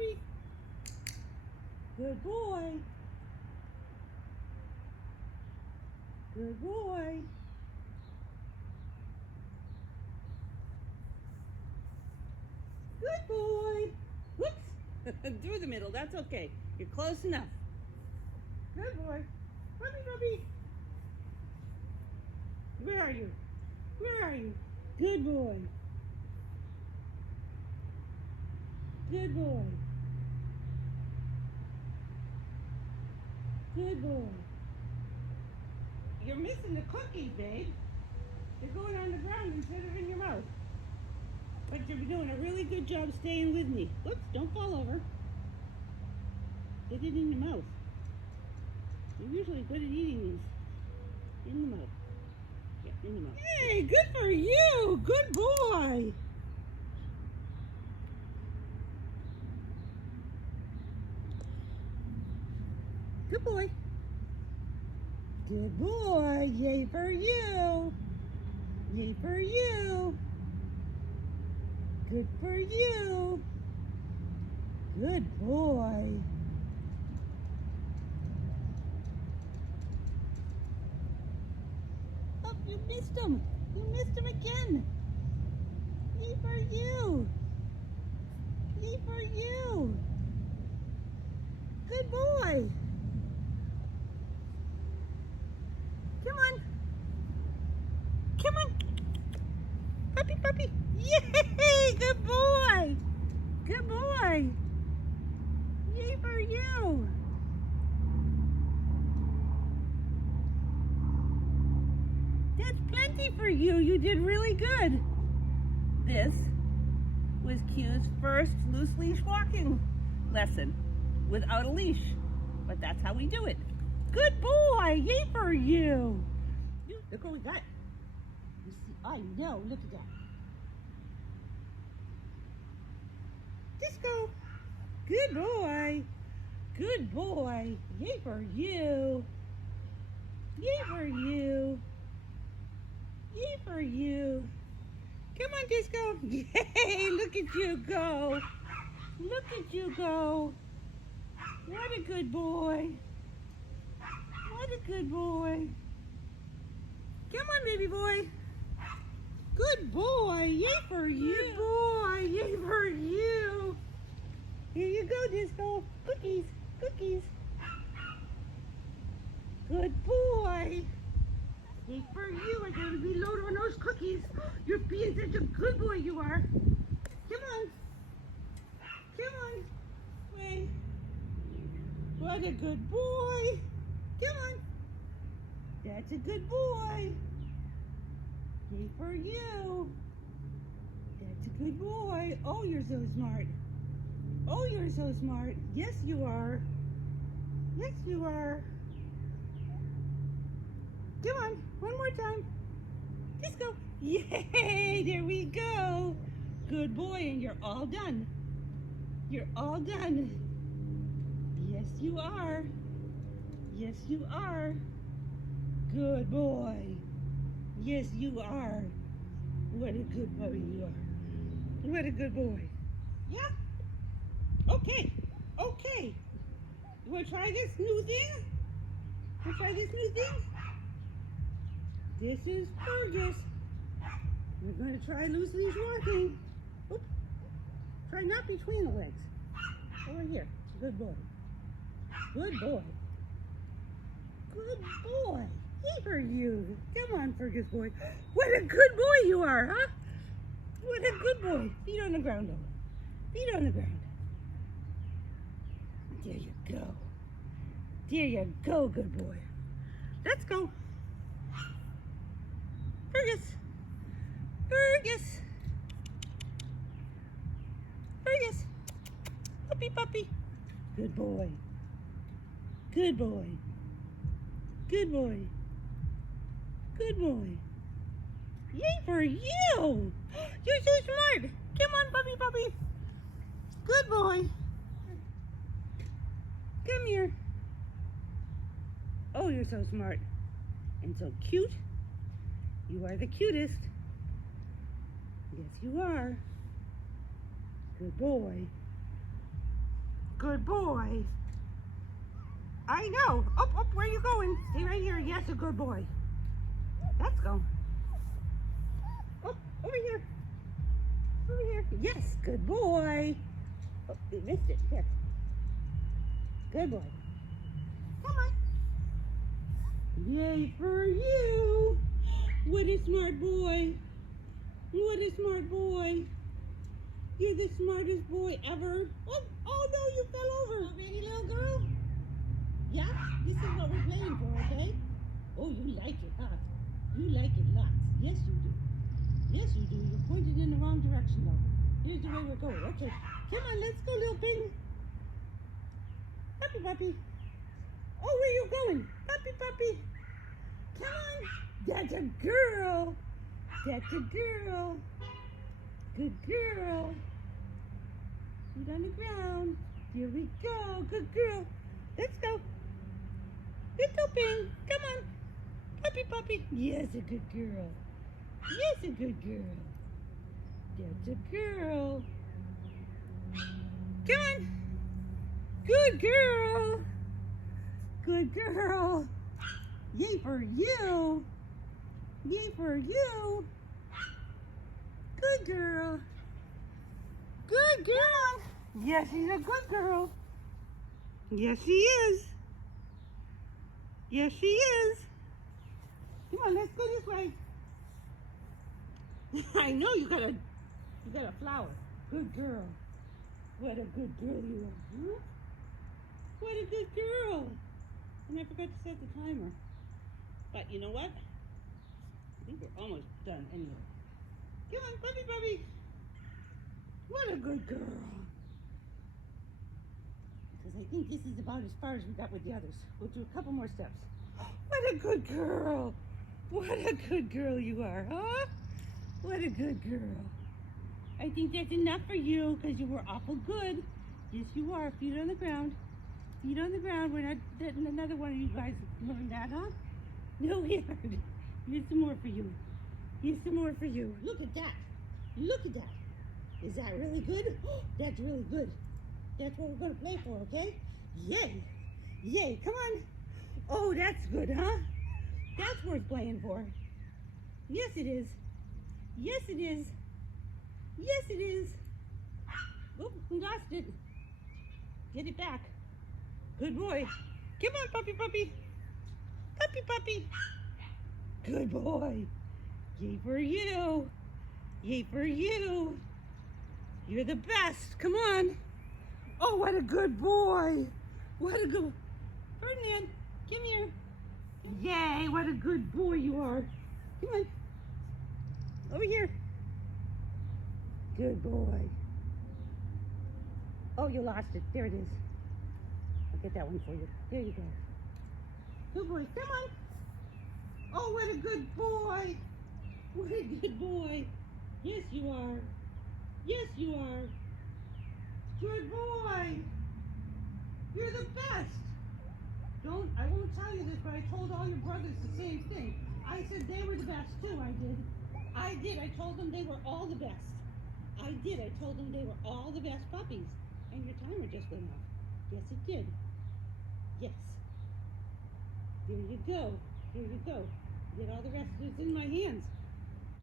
puppy. Good boy. Good boy. Good boy. Whoops. Through the middle. That's okay. You're close enough. Good boy. Puppy, puppy. Where are you? Where are you? Good boy. Good boy. Good boy. You're missing the cookies, babe. They're going on the ground instead of in your mouth. But you're doing a really good job staying with me. Whoops, don't fall over. Get it in your mouth. You're usually good at eating these. In the mouth. Yeah, in the mouth. Hey, good for you. Good boy. Good boy. Good boy. Yay for you. Yay for you. Good for you. Good boy. Oh, you missed him. You missed him again. Yay for you. Yay for you. Good boy. Come on. Come on. Puppy, puppy. Yay! Good boy. Good boy. Yay for you. That's plenty for you. You did really good. This was Q's first loose leash walking lesson without a leash. But that's how we do it. Good boy. Yay for you. Look what we got. You see, I know. Look at that. Disco. Good boy. Good boy. Yay for you. Yay for you. Yay for you. Come on, Disco. Yay, look at you go. Look at you go. What a good boy. What a good boy. Come on, baby boy. Good boy. Yay for you. Good boy. Yay for you. Here you go, Disco. Cookies. Cookies. Good boy. Yay for you. I gotta be loaded on those cookies. You're being such a good boy, you are. Come on. Come on. Wait. What a good boy. Come on. That's a good boy. Yay for you. That's a good boy. Oh, you're so smart. Oh, you're so smart. Yes, you are. Yes, you are. Come on, one more time. Disco. Yay, there we go. Good boy, and you're all done. You're all done. Yes, you are. Yes, you are. Good boy. Yes, you are. What a good boy you are. What a good boy. Yeah? Okay. Okay. You want to try this new thing? Want to try this new thing? This is Fergus. We're going to try loose leash walking. Oop. Try not between the legs. Over here. Good boy. Good boy. Good boy. Yay for you. Come on, Fergus boy. What a good boy you are, huh? What a good boy. Feet on the ground, over. Feet on the ground. There you go. There you go, good boy. Let's go. Fergus. Fergus. Fergus. Puppy, puppy. Good boy. Good boy. Good boy. Good boy. Yay for you. You're so smart. Come on, puppy, puppy. Good boy. Come here. Oh, you're so smart. And so cute. You are the cutest. Yes, you are. Good boy. Good boy. I know. Up, up, where are you going? Stay right here. Yes, a good boy. Let's go. Up, over here. Over here. Yes, good boy. Oh, you missed it. Here. Good boy. Come on. Yay for you. What a smart boy. What a smart boy. You're the smartest boy ever. Oh, oh no, you fell over. Oh, baby little girl. Yeah, this is what we're playing for, okay? Oh, you like it, huh? You like it lots. Yes, you do. Yes, you do. You're pointed in the wrong direction, though. Here's the way we're going. Okay. Come on, let's go, little pig. Puppy, puppy. Oh, where are you going? Puppy, puppy. Come on. That's a girl. That's a girl. Good girl. Feet on the ground. Here we go. Good girl. Let's go. Let's go, Ping. Come on. Puppy, puppy. Yes, a good girl. Yes, a good girl. That's a girl. Come on. Good girl. Good girl. Yay for you. Yay for you. Good girl. Good girl. Yes, she's a good girl. Yes, she is. Yes, she is. Come on, let's go this way. I know you got a flower. Good girl. What a good girl you are, huh? What a good girl. And I forgot to set the timer. But you know what? I think we're almost done anyway. Come on, puppy, puppy. What a good girl. Because I think this is about as far as we got with the others. We'll do a couple more steps. What a good girl. What a good girl you are, huh? What a good girl. I think that's enough for you because you were awful good. Yes, you are. Feet on the ground. Feet on the ground. We're not letting another one of you guys learn that, huh? No, we aren't. Here's some more for you. Here's some more for you. Look at that. Look at that. Is that really good? That's really good. That's what we're going to play for, okay? Yay. Yay. Come on. Oh, that's good, huh? That's worth playing for. Yes, it is. Yes, it is. Yes, it is. Oh, we lost it. Get it back. Good boy. Come on, puppy, puppy. Puppy, puppy. Good boy. Yay for you. Yay for you. You're the best. Come on. Oh, what a good boy. What a good... Ferdinand, come here. Yay, what a good boy you are. Come on. Over here. Good boy. Oh, you lost it. There it is. I'll get that one for you. There you go. Good boy. Come on. Oh, what a good boy. What a good boy. Yes, you are. Yes, you are. Good boy. You're the best. I won't tell you this, but I told all your brothers the same thing. I said they were the best too, I did. I did. I told them they were all the best. I did. I told them they were all the best puppies. And your timer just went off. Yes, it did. Yes. There you go. There you go. Get all the rest of it in my hands.